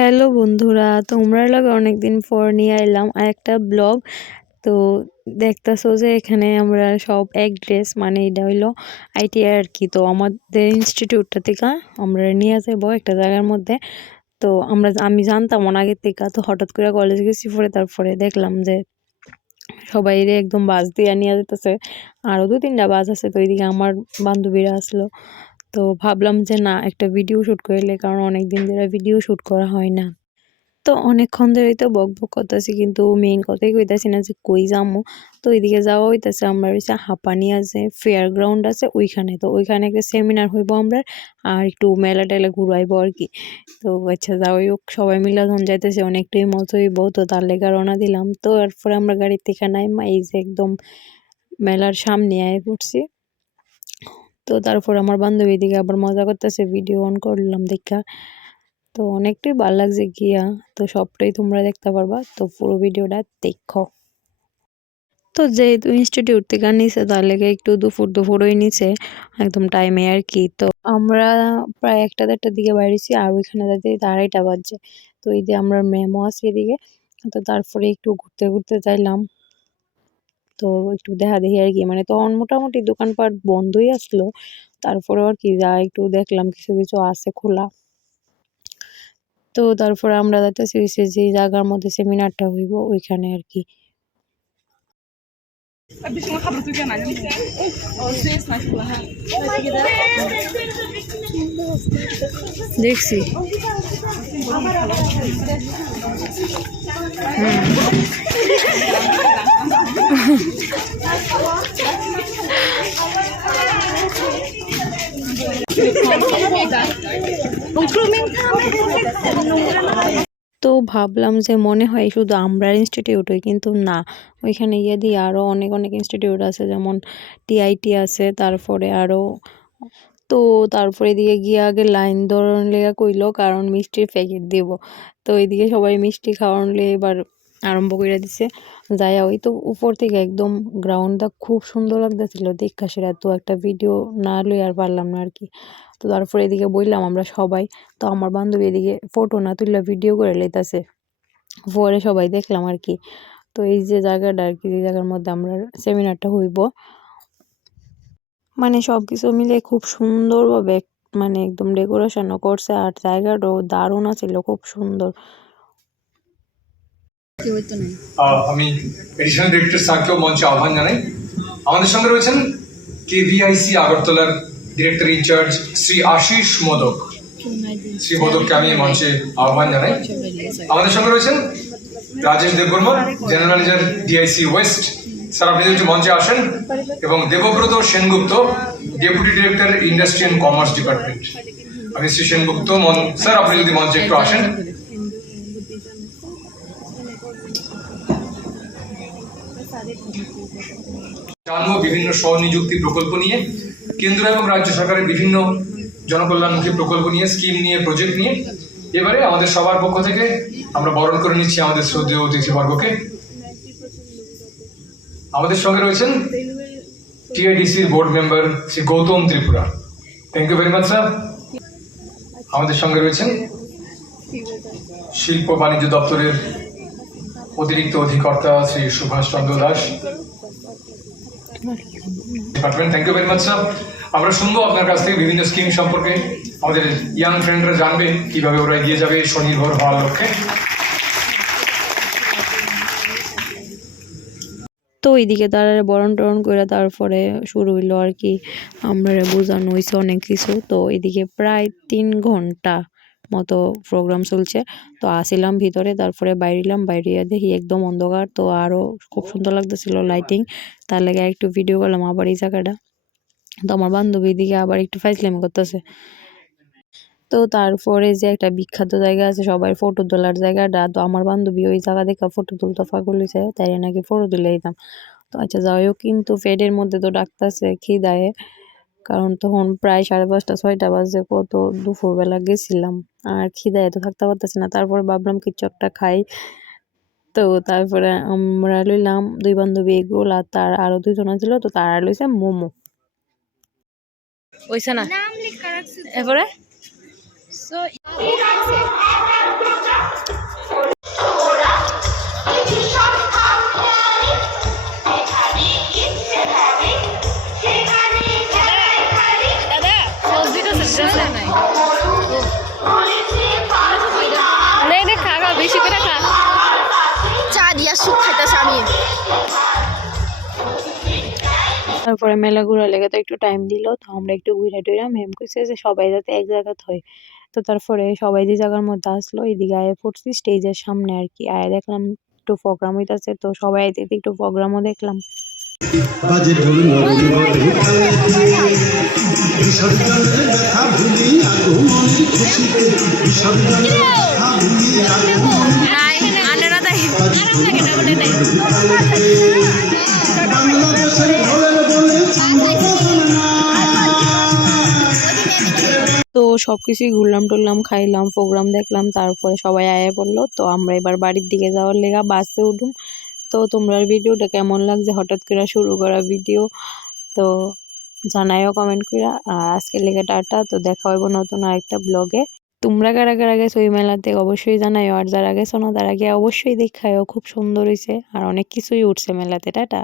Hello বন্ধুরা, তোমরা লগে অনেকদিন পর নিয়ে আইলাম আর একটা ব্লগ। তো দেখতেছো যে এখানে আমরা সব এক ড্রেস, মানে এটা হইলো আইটিআই আর কি। তো আমাদের ইনস্টিটিউটটা থেকে আমরা নিয়ে যাবো একটা জায়গার মধ্যে। তো আমি জানতাম আগের থেকে, তো হঠাৎ করে কলেজ গেছি পরে, তারপরে দেখলাম যে সবাই একদম বাস দিয়ে নিয়ে যেতেছে। আরও 2-3টা বাস আছে, তো এইদিকে আমার বান্ধবীরা আসলো। তো ভাবলাম যে না, একটা ভিডিও শ্যুট করলে, কারণ অনেকদিন ধরে ভিডিও শ্যুট করা হয় না। তো অনেকক্ষণ ধরেই তো বকবক করতেছি, কিন্তু মেইন কথাই কইতাছি না যে কই যামু। তো ওইদিকে যাওয়া হইতেছে, আমরা হচ্ছে হাঁপানি আছে, ফেয়ার গ্রাউন্ড আছে ওইখানে। তো ওইখানে একটা সেমিনার হইব আমরা, আর একটু মেলা টেলা ঘুরাইবো আর কি। তো আচ্ছা যাওয়াই হোক, সবাই মিলে যখন যাইতেছে অনেকটাই মজা হইব, তো তার লেগে রওনা দিলাম। তো এরপরে আমরা গাড়ির থেকে নাইমা এই যে একদম মেলার সামনে আয় পড়ছি। তো তারপর আমার বান্ধবী দিকে আবার মজা করতেছে, ভিডিও অন করলাম দেখা। তো অনেকটাই ভালো লাগছে গিয়া। তো সবটাই তোমরা দেখতে পারবা, তো পুরো ভিডিওটা দেখো। তো যেহেতু ইনস্টিটিউট থেকে নিছে, তার লেগে একটু দুপুরই নিচে একদম টাইমে আর কি। তো আমরা প্রায় 1-1:30টার দিকে বাইরেছি, আর ওইখানে যাতে 2:30টা বাজছে। তো এই যে আমরা মেমো আছে এদিকে। তো তারপরে একটু ঘুরতে ঘুরতে যাইলাম। তো একটু দেখা দেখি আর কি, মানে তখন মোটামুটি দোকানপাট বন্ধই আসলো। তারপরে আর কি যা একটু দেখলাম, কিছু কিছু আছে খোলা। তো তারপরে আমরা যাইতেছি হইছে যে জায়গার মধ্যে সেমিনারটা হইব ওইখানে আর কি। দেখছি তো ভাবলাম যে মনে হয় শুধু আমরা ইনস্টিটিউটই, কিন্তু না, ওইখানে গিয়ে দিয়ে আরও অনেক অনেক ইনস্টিটিউট আছে, যেমন টিআইটি আছে, তারপরে আরও। তো তারপরে এদিকে গিয়ে আগে লাইন ধরন লেগা কইলো, কারণ মিষ্টির প্যাকেট দিব। তো এদিকে সবাই মিষ্টি খাওয়ানলে এবার আরম্ভ করে দিছে। যাইয়া ওই তো উপর থেকে একদম গ্রাউন্ডটা খুব সুন্দর লাগতেছিল দেখা, সেটা তো একটা ভিডিও না লই আর পারলাম না আর কি। তো তারপরে এদিকে বললাম আমরা সবাই, তো আমার বান্ধবী এদিকে ফটো না তুললে ভিডিও করে লইতাছে, পরে সবাই দেখলাম আর কি। তো এই যে জায়গাটা আর কি, যে জায়গার মধ্যে আমরা সেমিনারটা হইব, মানে সবকিছু মিলে খুব সুন্দরভাবে মানে একদম ডেকোরেশনও করছে, আর জায়গাটাও দারুণ ছিল, খুব সুন্দর। আমি এডিশনাল ডিরেক্টর স্যারকেও মঞ্চে আহ্বান জানাই। আমাদের সঙ্গে রয়েছেন কেভিআইসি আগরতলার ডিরেক্টর ইনচার্জ শ্রী আশিস মোদক। শ্রী মোদককে আমি মঞ্চে আহ্বান জানাই। আমাদের সঙ্গে রয়েছেন Rajesh Debbarma, general manager DIC West. Sir আপনি যদি মঞ্চে আসেন, এবং Debabrata Sengupta, deputy director industry and commerce department. আমি শ্রী সেনগুপ্ত, স্যার আপনি যদি মঞ্চে একটু আসেন। জানবো বিভিন্ন স্বনিযুক্তি প্রকল্প নিয়ে, কেন্দ্র এবং রাজ্য সরকারের বিভিন্ন জনকল্যাণমুখী প্রকল্প নিয়ে, স্কিম নিয়ে, প্রজেক্ট নিয়ে। এবারে আমাদের সবার পক্ষ থেকে আমরা বরণ করে নিচ্ছি আমাদের শ্রদ্ধেয় অতিথিবর্গকে। আমাদের সঙ্গে রয়েছেন টিআইডিসির board member Shri Gautam Tripura. Thank you very much sir. আমাদের সঙ্গে রয়েছেন শিল্প বাণিজ্য দপ্তরের অতিরিক্ত অধিকর্তা Shri Subhash Chandra Das department. Thank you very much sir. আমরা শুনবো আপনার কাছ থেকে বিভিন্ন স্কিম সম্পর্কে, আমাদের ইয়াং ফ্রেন্ডরা জানবে কিভাবে ওরা এগিয়ে যাবে স্বনির্ভর হওয়ার লক্ষ্যে। তো এইদিকে তারা বরণ টরণ করে তারপরে শুরু হইলো আর কি, আমরা বোঝানো হয়েছে অনেক কিছু। তো এদিকে প্রায় 3 ঘন্টা মতো প্রোগ্রাম চলছে। তো আসিলাম ভিতরে, তারপরে বাইরিলাম, বাইরিয়া দেখি একদম অন্ধকার। তো আরও খুব সুন্দর লাগতেছিল লাইটিং, তার লেগে একটু ভিডিও করলাম আবার এই জায়গাটা। তো আমার বান্ধবী দিকে আবার একটু ফাইজলামি করতেছে। তো তারপরে যে একটা বিখ্যাত জায়গা আছে সবাই ফটো তোলার জায়গাটা, তো আমার বান্ধবী ওই জায়গা দেখে ফটো তুলতে পাগল হইছে, তাই নাকি ফটো তুলে দিতাম। তো আচ্ছা যাই হোক, কিন্তু পেটের মধ্যে তো ডাকতেছে খিদায়ে, কারণ তখন প্রায় 5:30-6টা বাজে, কত দুপুরবেলা গেছিলাম, আর খিদায় তো থাকতে পারতেছি না। তারপরে ভাবলাম কিছু একটা খাই। তো তারপরে আমরা লইলাম 2 বান্ধবী এগরোল, আর তার আরো 2 জন ছিল, তো তারা লইছে মোমো। ওইছে না এরপরে তারপরে মেলা ঘোরার লেগে তো একটু টাইম দিল, তো আমরা একটু ঘুরে টুইরা ম্যাম কইছে যে সবাই যাতে এক জায়গাতে হয়। তো তারপরে সবাই যে জায়গার মধ্যে আসলো এদিকে আয়া পড়ছি স্টেজের সামনে আর কি, আয়া দেখলাম একটু প্রোগ্রাম হইতাছে, তো সবাই আইতে আইতে একটু প্রোগ্রামও দেখলাম। বাজে ঢোল নরম তালে বিসর্জনের ব্যথা ভুলি আগমনের খুশিতে বিসর্জনের ব্যথা ভুলি আগমনের বাংলাদেশের ঢোলের বলে তো সবকিছুই ঘুরলাম টুরলাম, খাইলাম, প্রোগ্রাম দেখলাম, তারপরে সবাই আয়া পড়লো। তো আমরা এবার বাড়ির দিকে যাওয়ার লেগা বাসে উঠুম। তো তোমরা ভিডিওটা কেমন লাগছে, হঠাৎ করে শুরু করা ভিডিও, তো জানাইও কমেন্ট কইরা। আর আজকের লেগে টাটা, তো দেখা হইব নতুন আরেকটা ব্লগে। তোমরা কারা কারা গেছো ওই মেলাতে অবশ্যই জানাইও, আর যারা গেছো না তারা গিয়ে অবশ্যই দেখায়ও, খুব সুন্দর হয়েছে আর অনেক কিছুই উঠছে মেলাতে। টাটা।